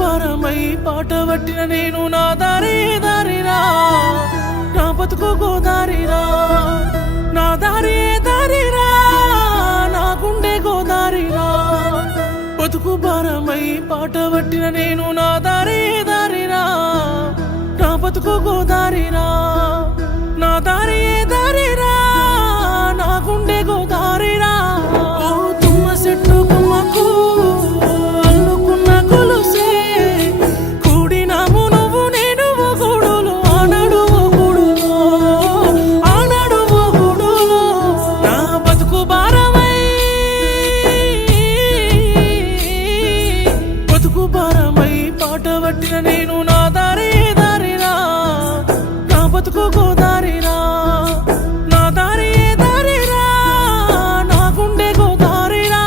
భారమై పాట పట్టిన నేను నా దారి దారిరా, నా బతుకు గోదారిరా, నా దారి దారిరా, నా గుండె గోదారిరా. బతుకు భారమై పాట పట్టిన నేను నా దారి దారిరా, నా బతుకు గోదారిరా, నా దారి దారిరా, నా గుండె గోదారిరా. ఓ తుమ్మ చెట్టు కొమ్మకు అల్లుకున్న కొలుసే, కూడినాము నువ్వు నేను గూడులో, ఆనాడు గూడులో, ఆనాడు గూడులో. నా బతుకు భారమై, బతుకు భారమై పాట పట్టిన నేను నా దారి దారిరా, నా బతుకు గోదారిరా, నా దారి దారిరా, నా గుండె గోదారిరా.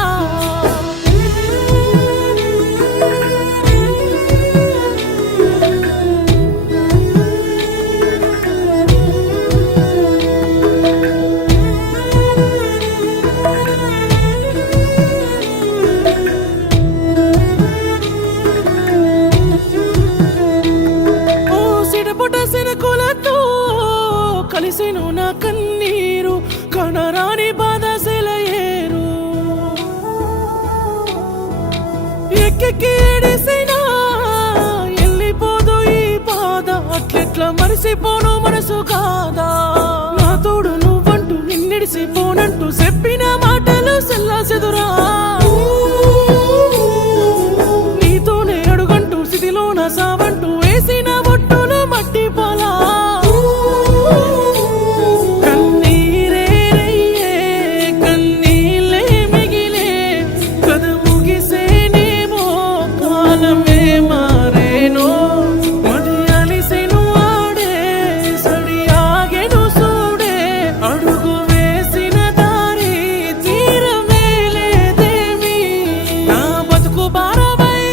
ఓ సిడపుట సినకులతో కలిసెను నా కన్నీరు, కనరాని బాధ సెలయేరు. ఎక్కెక్కి ఏడిసినా ఎల్లిపోదు ఈ బాధ, అట్లెట్లా మరిసిపోను మనసు కాదా. నా తోడు నువ్వంటూ నిన్నెడిసిపోనంటూ చెప్పిన మాటలు సెల్లాసెదురా. నీతోనే అడుగంటూ స్థితిలోన సావంటూ వేసిన బొట్టులు మట్టి పొలా. కన్నీరే రయ్యే కన్నీళ్ళే మిగిలే, కథ ముగిసేనేమో కాలమే మారేనో. మది అలిసెను ఆడే సడి ఆగెను సూడే, అడుగు వేసిన దారి తీరమే లేదేమి. నా బతుకు భారమై,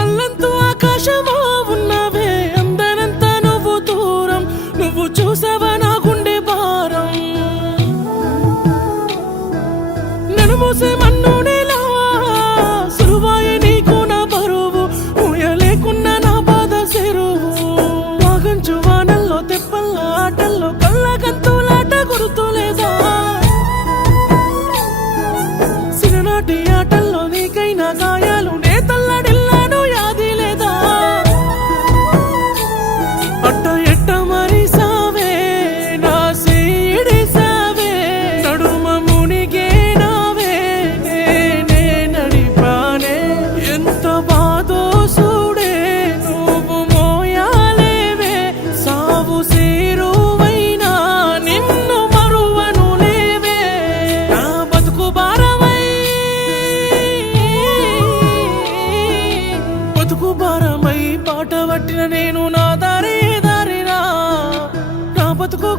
అల్లంతో ఆకాశమా ఉన్నవే, అందనంత నువ్వు దూరం, నువ్వు చూసావా నా గుండె భారం. నన్ను మోసే మన్ను నెలా సులువాయే నీకు నా బరువు, ఊయలేకున్నా నా బాధ సెరువు. వాగంచు వానల్లో తెప్పల్ల ఆటల్లో కళ్ళ గంతులాట గుర్తులేదా. సిననాటి ఆటల్లో నీకైనా గాయాలు నే తల్లడిల్లాను యాది లేదా. అట్ట ఎట్ట మరి సావే నా సీడి సావే, నడుమ మునిగే నావే నేనే నడిపానే. ఎంత బాధో సూడే నువ్వు మోయాలేవే, సావు సేరువైనా నిన్ను మరువను లేవే. నా బతుకు భారమై, బతుకు భారమై పాట పట్టిన నేను నా దారి దారిరా, నా బతుకు